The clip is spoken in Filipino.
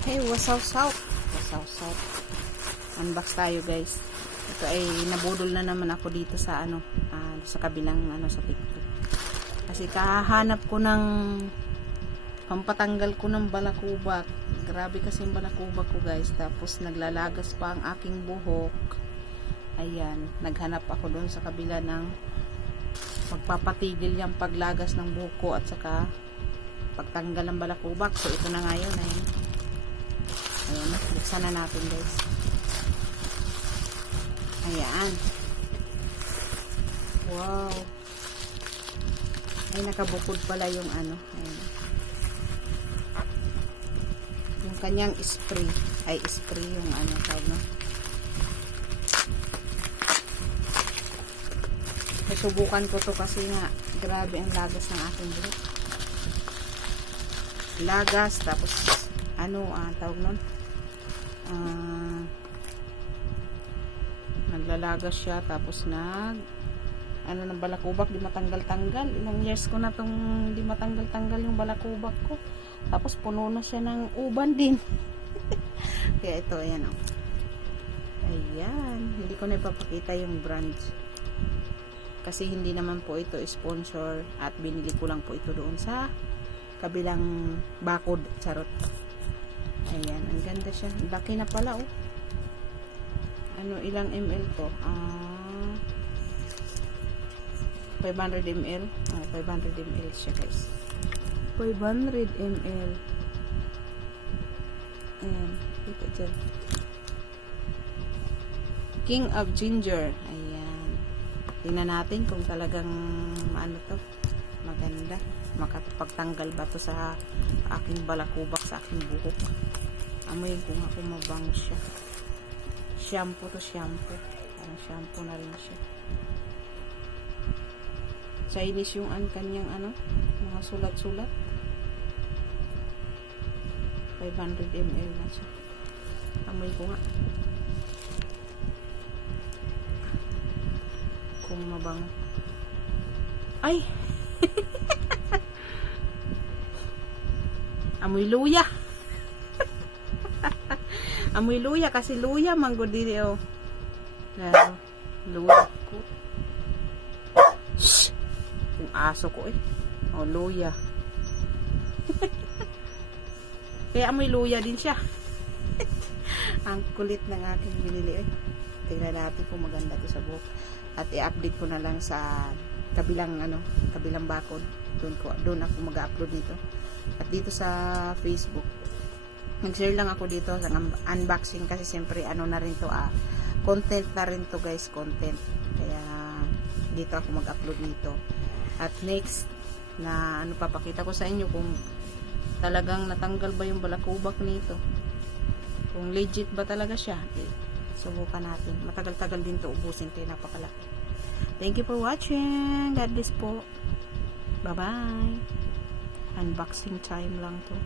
Hey, wasaw saw. Wasaw saw. Unbox tayo guys. Ito ay nabudol na naman ako dito sa ano, ah, sa kabilang ano sa TikTok. Kasi kahanap ko ng pampatanggal ko ng balakubak. Grabe kasi yung balakubak ko guys. Tapos naglalagas pa ang aking buhok. Ayan, naghanap ako doon sa kabila ng magpapatigil yung paglagas ng buhok ko at saka pagtanggal ng balakubak. So ito na nga yun. Ayan. Ayan, buksan na natin guys. Ayan. Wow. Ay, nakabukod pala yung ano. Ayan. Yung kanyang spray. Ay, spray yung ano tawag no. Susubukan ko to kasi nga grabe ang lagas ng aking buhok. Lagas, tapos ano, ah, tawag nun? Ah, naglalagas siya, tapos nag ano ng balakubak, di matanggal-tanggal. Ilang years ko na tong di matanggal-tanggal yung balakubak ko. Tapos puno na siya ng uban din. Kaya ito, ayan o. Ayan. Hindi ko na ipapakita yung brand. Kasi hindi naman po ito sponsor at binili ko lang po ito doon sa kabilang bakod. Charot. Ayan. Ang ganda siya. Laki na pala oh. Ano, ilang ml to? Ah... 500 ml. Ah, 500 ml siya guys. 500 ml. Ayan. Kita dyan. King of Ginger. Ayan. Tingnan natin kung talagang ano to. Maganda. Makapagtanggal ba to sa aking balakubak sa aking buhok. Amoy ko nga kung mabango siya. Shampoo to shampoo. Parang shampoo na rin siya. Chinese yung an kanyang ano, mga sulat-sulat. 500 ml na siya. Amoy ko nga. Kung. Ay! Amoy luya. Amoy luya kasi luya manggo dili oh. Lalo, luya ko. Yung aso ko eh. Oh, luya. Kaya amoy luya din siya. Ang kulit ng aking binili eh. Tingnan natin kung maganda to sa buhok. At i-update ko na lang sa kabilang ano, kabilang bakod. Doon ko doon ako mag-upload nito. At dito sa Facebook. Nag-share lang ako dito sa unboxing kasi siyempre ano na rin to ah content na rin to guys, content. Kaya dito ako mag-upload nito. At next na ano papakita ko sa inyo kung talagang natanggal ba yung balakubak nito. Kung legit ba talaga siya. Eh, subukan natin. Matagal-tagal din to ubusin kaya napakalaki. Thank you for watching. God bless po. Bye-bye. Unboxing time lang to.